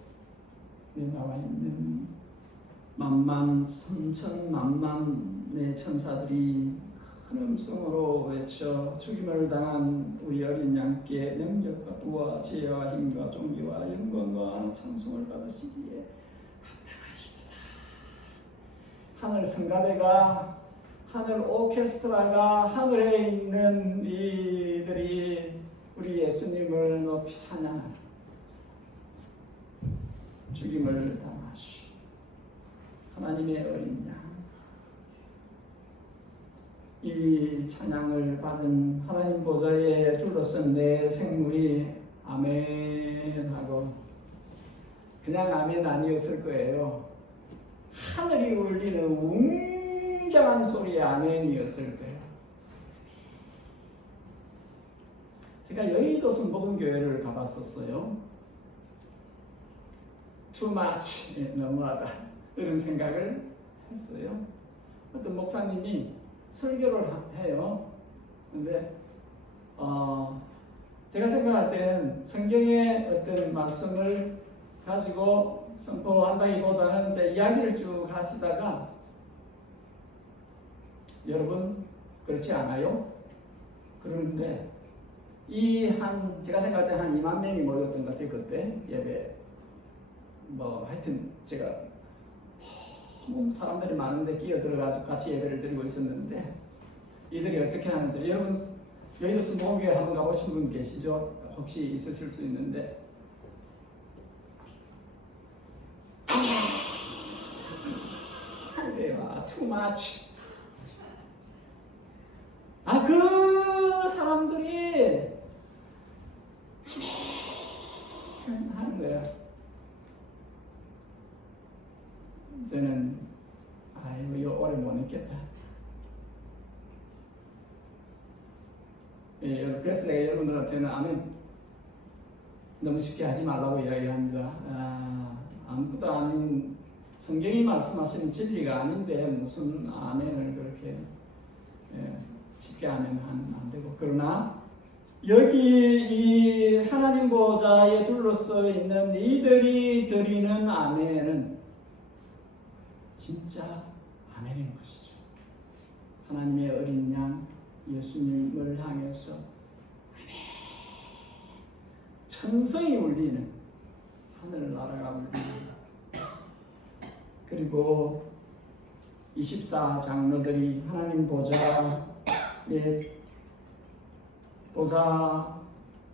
나와 있는 만만 천천만만의 천사들이 큰 음성으로 외쳐 죽임을 당한 우리 어린 양께 능력과 부와 지혜와 힘과 존귀와 영광과 찬송을 받으시기에 합당하시도다. 하늘 성가대가, 하늘 오케스트라가, 하늘에 있는 이들이 우리 예수님을 높이 찬양하는 죽임을 당하시 하나님의 어린 양, 이 찬양을 받은 하나님 보좌에 둘러선 내 생물이 아멘 하고, 그냥 아멘 아니었을 거예요. 하늘이 울리는 웅장한 소리의 아멘이었을 거예요. 제가 여의도 순복음교회를 가봤었어요. Too much, 너무하다, 이런 생각을 했어요. 어떤 목사님이 설교를 해요. 근데 제가 생각할 때는 성경의 어떤 말씀을 가지고 선포한다기보다는 이제 이야기를 쭉 하시다가, 여러분 그렇지 않아요? 그런데 제가 생각할 때 한 2만 명이 모였던 것 같아요. 그때 예배. 하여튼 제가 너무 사람들이 많은데 끼어들어가지고 같이 예배를 드리고 있었는데, 이들이 어떻게 하는지, 여러분 여의도 순복음교회 한번 가보신 분 계시죠? 혹시 있으실 수 있는데, 할렐루야, too much. 그 사람들이 하는 거야. 저는 이거 오래 못 있겠다. 그래서 내가 여러분들한테는 아멘 너무 쉽게 하지 말라고 이야기합니다. 아무것도 아닌 성경이 말씀하시는 진리가 아닌데 무슨 아멘을 그렇게 쉽게 하면 안 되고, 그러나 여기 이 하나님 보좌에 둘러서 있는 이들이 드리는 아멘은 진짜 아멘인 것이죠. 하나님의 어린 양 예수님을 향해서 아멘, 천성이 울리는, 하늘나라가 울리는, 그리고 24장로들이 하나님 보좌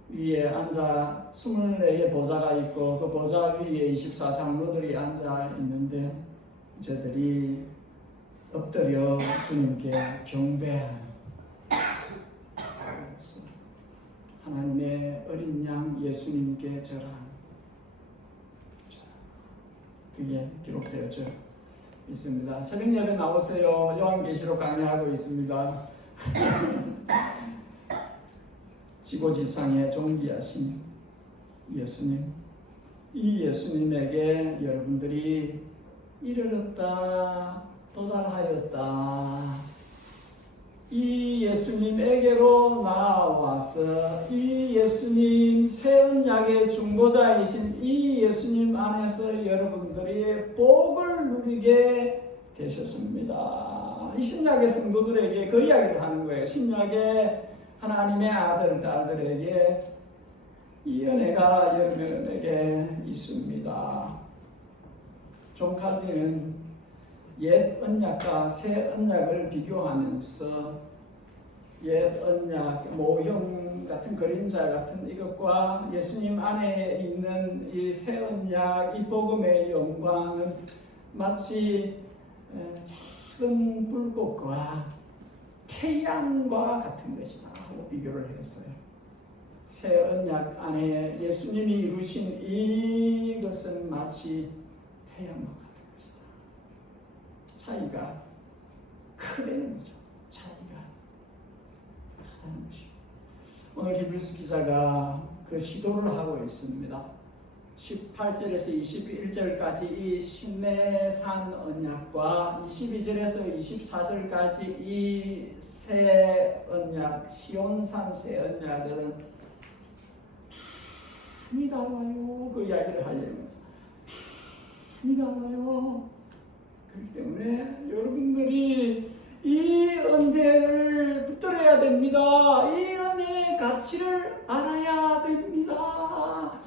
위에 앉아 24의 보좌가 있고, 그 보좌 위에 24장로들이 앉아 있는데, 저들이 엎드려 주님께 경배하는, 하나님의 어린 양 예수님께 절하는, 그게 기록되어져 있습니다. 새벽 예배 나오세요. 요한계시록 강의하고 있습니다. 지고지상에 존귀하신 예수님, 이 예수님에게 여러분들이 이르렀다, 도달하였다, 이 예수님에게로 나와서 이 예수님 새 언약의 중보자이신 이 예수님 안에서 여러분들이 복을 누리게 되셨습니다. 이 신약의 성도들에게 그 이야기를 하는 거예요. 신약의 하나님의 아들, 딸들에게 이 은혜가 여러분에게 있습니다. 존 칼빈은 옛 언약과 새 언약을 비교하면서 옛 언약, 모형 같은 그림자 같은 이것과 예수님 안에 있는 이 새 언약, 이 복음의 영광은 마치 작은 불꽃과 태양과 같은 것이다 하고 비교를 했어요. 새 언약 안에 예수님이 이루신 이것은 마치 태양과 같은 것이다. 차이가 크다는 거죠. 차이가 크다는 것이죠. 오늘 히브리서 기자가 그 시도를 하고 있습니다. 18절에서 21절까지 이 신내산 언약과 22절에서 24절까지 이 새 언약, 시온산 새 언약은 많이 달라요. 그 이야기를 하려면 많이 달라요. 그렇기 때문에 여러분들이 이 은혜를 붙들어야 됩니다. 이 은혜의 가치를 알아야 됩니다.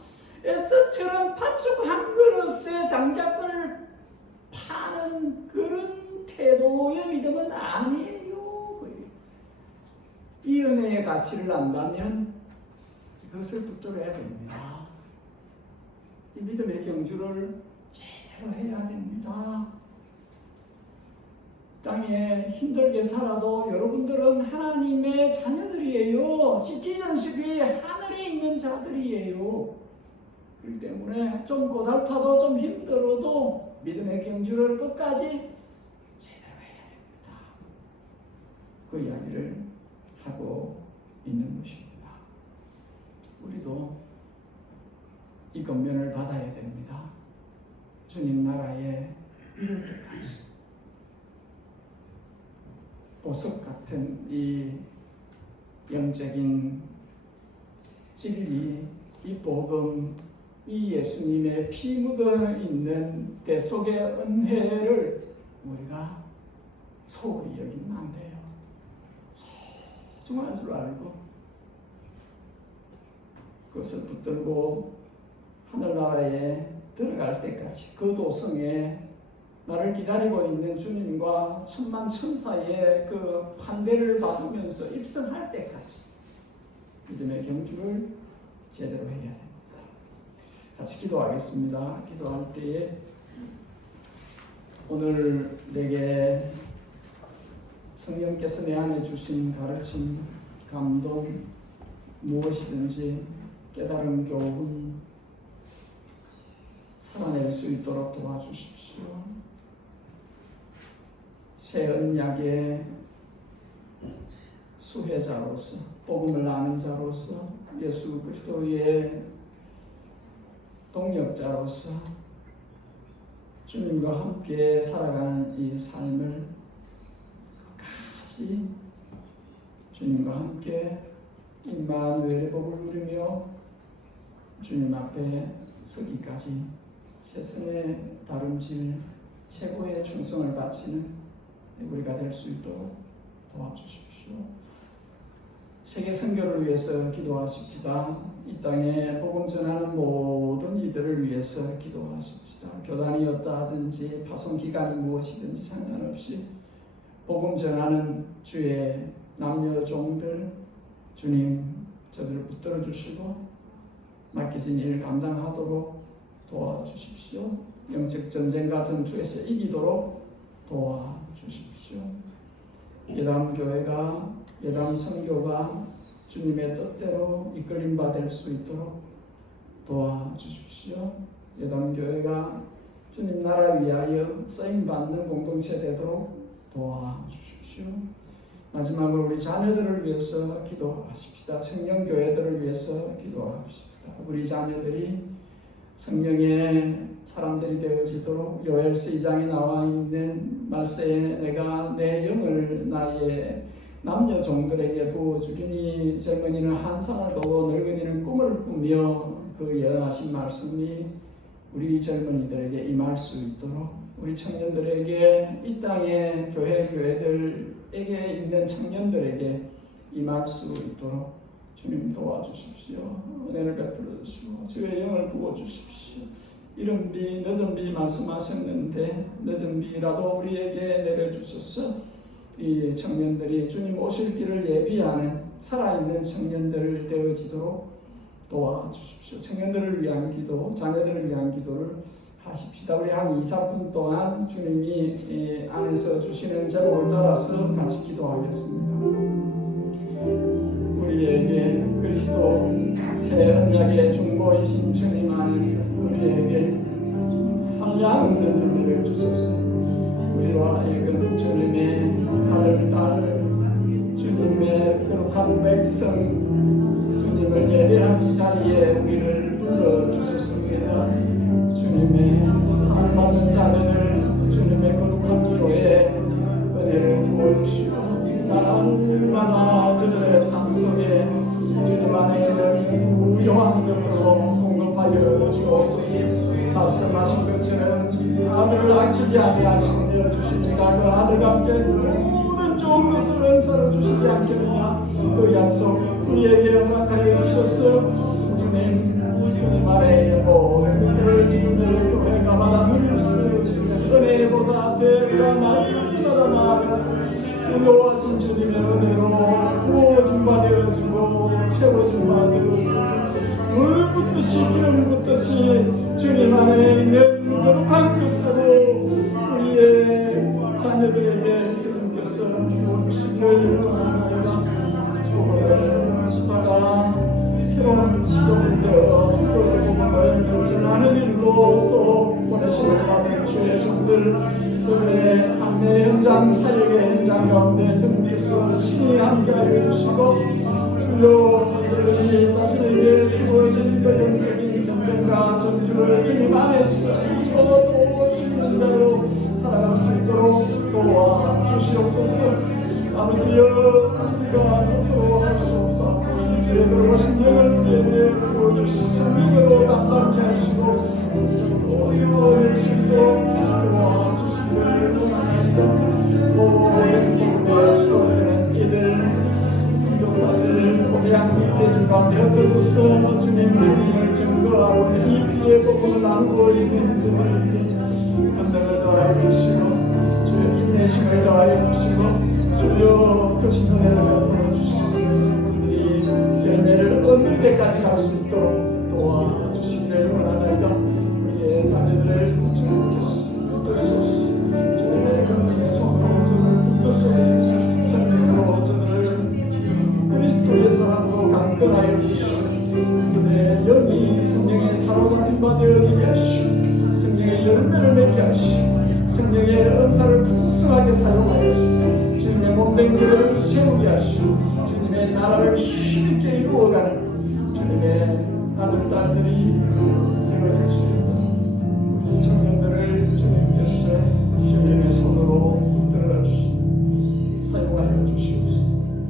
에스처럼 팥죽 한 그릇에 장작을 파는 그런 태도의 믿음은 아니에요. 이 은혜의 가치를 안다면 그것을 붙들어야 됩니다. 이 믿음의 경주를 제대로 해야 됩니다. 땅에 힘들게 살아도 여러분들은 하나님의 자녀들이에요. 시티즌십이 하늘에 있는 자들이에요. 그렇기 때문에 좀 고달파도 좀 힘들어도 믿음의 경주를 끝까지 제대로 해야 됩니다. 그 이야기를 하고 있는 것입니다. 우리도 이 권면을 받아야 됩니다. 주님 나라에 이룰 때까지 보석 같은 이 영적인 진리, 이 복음, 이 예수님의 피 묻어 있는 대속의 은혜를 우리가 소홀히 여기면 안 돼요. 소중한 줄 알고 그것을 붙들고 하늘나라에 들어갈 때까지 그 도성에 나를 기다리고 있는 주님과 천만 천사의 그 환대를 받으면서 입성할 때까지 믿음의 경주를 제대로 해야 됩니다. 같이 기도하겠습니다. 기도할 때에 오늘 내게 성령께서 내 안에 주신 가르침, 감동, 무엇이든지 깨달은 교훈 살아낼 수 있도록 도와주십시오. 새 언약의 수혜자로서 복음을 아는 자로서 예수 그리스도의 동력자로서 주님과 함께 살아가는 이 삶을 끝까지 주님과 함께 임마누엘의 복을 누리며 주님 앞에 서기까지 세상에 다름질 최고의 충성을 바치는 우리가 될 수 있도록 도와주십시오. 세계 선교를 위해서 기도하십시다. 이 땅에 복음 전하는 모든 이들을 위해서 기도하십시다. 교단이었다 하든지 파송 기간이 무엇이든지 상관없이 복음 전하는 주의 남녀 종들 주님 저들을 붙들어 주시고 맡기신 일 감당하도록 도와주십시오. 영적 전쟁과 전투에서 이기도록 도와주십시오. 예담교회가 예담 선교가 주님의 뜻대로 이끌림 받을 수 있도록 도와주십시오. 예담교회가 주님 나라 위하여 쓰임받는 공동체 되도록 도와주십시오. 마지막으로 우리 자녀들을 위해서 기도하십시다. 청년교회들을 위해서 기도합시다. 우리 자녀들이 성령의 사람들이 되어지도록 요엘서 2장에 나와 있는 말세에 내가 내 영을 나의 남녀 종들에게 부어주기니 젊은이는 환상을 보고 늙은이는 꿈을 꾸며 그 예언하신 말씀이 우리 젊은이들에게 임할 수 있도록 우리 청년들에게 이 땅의 교회들에게 있는 청년들에게 임할 수 있도록 주님 도와주십시오. 은혜를 베풀어 주시고 주의 영을 부어주십시오. 이른 비 늦은 비 말씀하셨는데 늦은 비라도 우리에게 내려주셔서 이 청년들이 주님 오실 길을 예비하는 살아있는 청년들 되어지도록 도와주십시오. 청년들을 위한 기도, 자녀들을 위한 기도를 하십시다. 우리 한 2-3분 동안 주님이 이 안에서 주시는 제목을 따라서 같이 기도하겠습니다. 우리에게 그리스도 새 언약의 중보이신 주님 안에서 우리에게 한량없는 은혜를 주소서. 우리와 하여금 주님의 아들, 딸, 주님의 거룩한 백성, 주님을 예배하는 자리에 우리를 불러주셨습니다. 아들을 아끼지 아니하시고 내어 주시니까 그 아들과 함께 모든 좋은 것을 은사를 주시지 않겠느냐. 그 약속 우리에게 허락하여 주셨어. 주님, 주님 안에 있는 모든 것들을 지금 교회가 받아 누릴 수 있는 은혜의 보좌 앞에 우리가 날마다 나아가서 부요하신 주님의 은혜로 부어진 바 되어지고 채워진 바 되어지고 물 붓듯이 기름 붓듯이 주님 안에 있는 거룩한 것으로 우리의 자녀들에게 주님께서 주시기를 원하나이다. 복음을 받아 새로운 기도를 되어 그 복음을 전하는 일로 또 보내시는 받은 주의 종들 저들의 삶의 현장 사역의 현장 가운데 주님께서 친히 함께하여 주시고 주여 저들이 자신에게 주어진 그 영적인 전쟁과 전투를 주님 안에서 이기고 또 이기는 자로 살아갈 수 있도록 도와주시옵소서. 아버지여 우리가 스스로 할 수 없사오니 주의 그러신 영을 우리에게 부어주시 생명으로 감당케 하시고 생명으로 이루어낼 수 있도록 도와주시기를 원하나이다. 모든 복음에 수록되는 이들 선교사들 고대한 일대주 가운데 흩어져서 주님을 증거하고 이 피의 복음을 나누고 있는 저들에게 감당을 더하여 주시고 주의 인내심을 더하여 주시고 주여 크신 은혜를 베풀어 주시소. 그들이 열매를 얻는 데까지 갈 수 있도록 도와주시기를 원하나이다. 우리의 자녀들을 주님께서 붙드소서. 주님의 권능의 손으로 저들을 붙드소서. 성령으로 저들을 그리스도의 사랑으로 강건하여 주시고 그들의 영이 성령에 사로잡힌 바 되어지게 하시고 성령의 열매를 맺게 하시고 성령의 은사를 풍성하게 사용하여서 주님의 몸된 교회를 세우게 하시고 주님의 나라를 힘있게 이루어가는 주님의 아들 딸들이 되어질 수 있도록 우리 청년들을 주님께서 주님의 손으로 붙들어 주시고 사용하여 주시옵소서.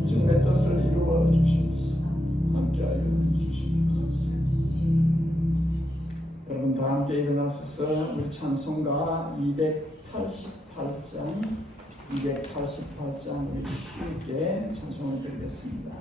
주님의 뜻을 이루어 주시옵소서. 함께하여 주시옵소서. 여러분 다 함께 일어나셔서 우리 찬송가 288장 우리 함께 찬송을 드리겠습니다.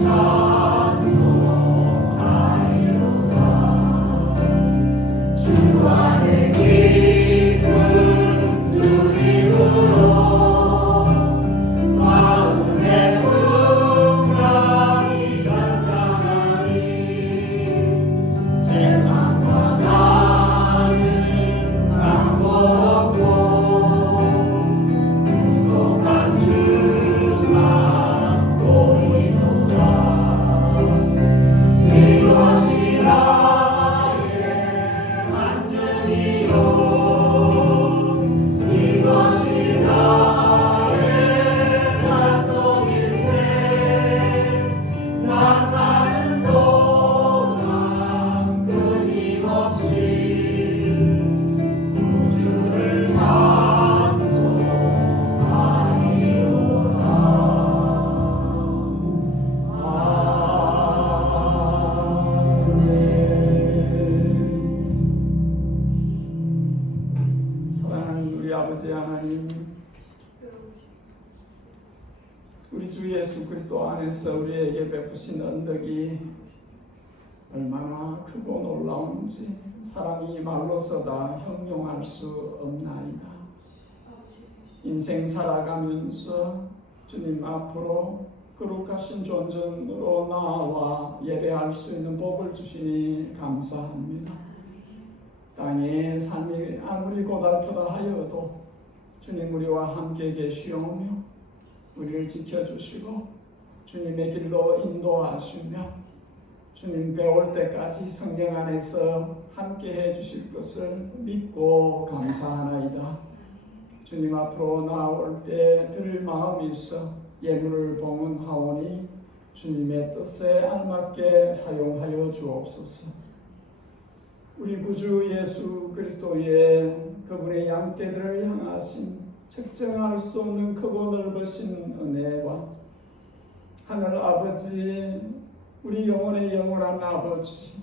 주 우리 주 예수 그리스도 안에서 우리에게 베푸신 언덕이 얼마나 크고 놀라운지 사람이 말로서 다 형용할 수 없나이다. 인생 살아가면서 주님 앞으로 거룩하신 존전으로 나와 예배할 수 있는 복을 주시니 감사합니다. 땅의 삶이 아무리 고달프다 하여도 주님 우리와 함께 계시오며 우리를 지켜주시고 주님의 길로 인도하시며 주님 배울 때까지 성경 안에서 함께 해주실 것을 믿고 감사하나이다. 주님 앞으로 나올 때 드릴 마음이 있어 예물을 봉헌하오니 주님의 뜻에 알맞게 사용하여 주옵소서. 우리 구주 예수 그리스도의 그분의 양떼들을 향하신 측정할 수 없는 크고 넓으신 은혜와 하늘 아버지, 우리 영혼의 영원한 아버지,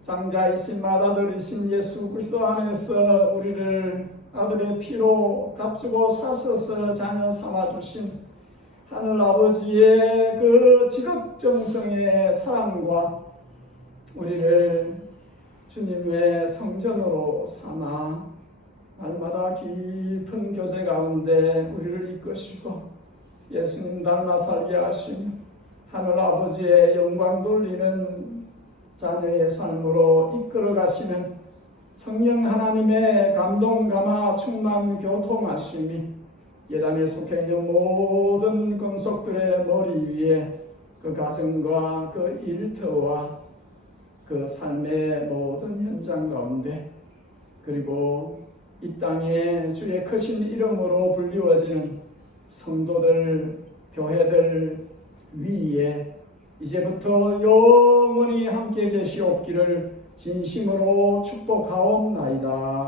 장자이신 맏아들이신 예수 그리스도 안에서 우리를 아들의 피로 값주고 사셔서 자녀 삼아주신 하늘 아버지의 그 지극정성의 사랑과 우리를 주님의 성전으로 삼아 날마다 깊은 교제 가운데 우리를 이끄시고 예수님 닮아 살게 하시며 하늘 아버지의 영광 돌리는 자녀의 삶으로 이끌어 가시는 성령 하나님의 감동 감화 충만 교통하심이 예단에 속해 있는 모든 권속들의 머리 위에 그 가정과 그 일터와 그 삶의 모든 현장 가운데 그리고 이 땅에 주의 크신 이름으로 불리워지는 성도들, 교회들 위에 이제부터 영원히 함께 계시옵기를 진심으로 축복하옵나이다.